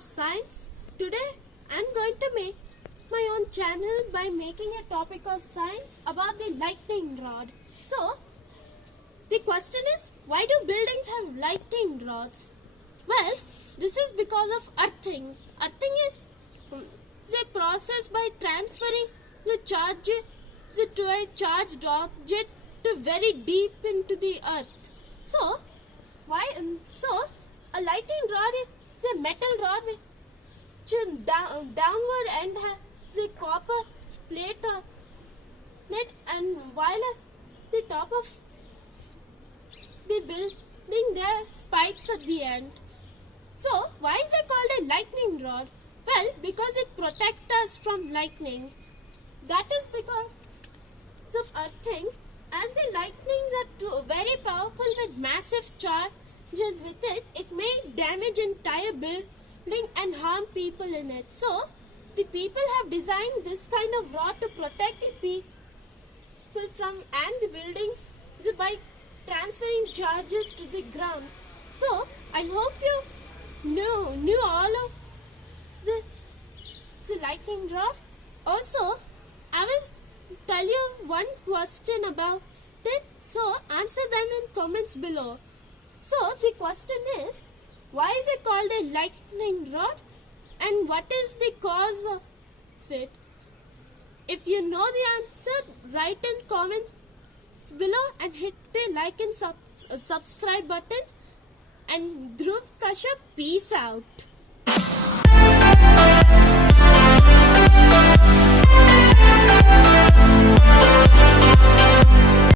of science. Today I'm going to make my own channel by making a topic of science about the lightning rod. So the question is, why do buildings have lightning rods? Well, this is because of earthing. Earthing is a process by transferring the charge to a charged object to very deep into the earth. So a lightning rod is a metal rod which downward end has a copper plate on it, and while at the top of the building there are spikes at the end. So why is it called a lightning rod? Well, because it protects us from lightning. That is because of earthing, as the lightnings are very powerful with massive charges with it, it may damage entire building and harm people in it. So the people have designed this kind of rod to protect the people from and the building by transferring charges to the ground. So I hope you knew all of the lightning rod. Also, I will tell you one question about it, so answer them in comments below. So the question is, why is it called a lightning rod and what is the cause of it? If you know the answer, write in comments below and hit the like and subscribe button. And Dhruv Kashyap, peace out.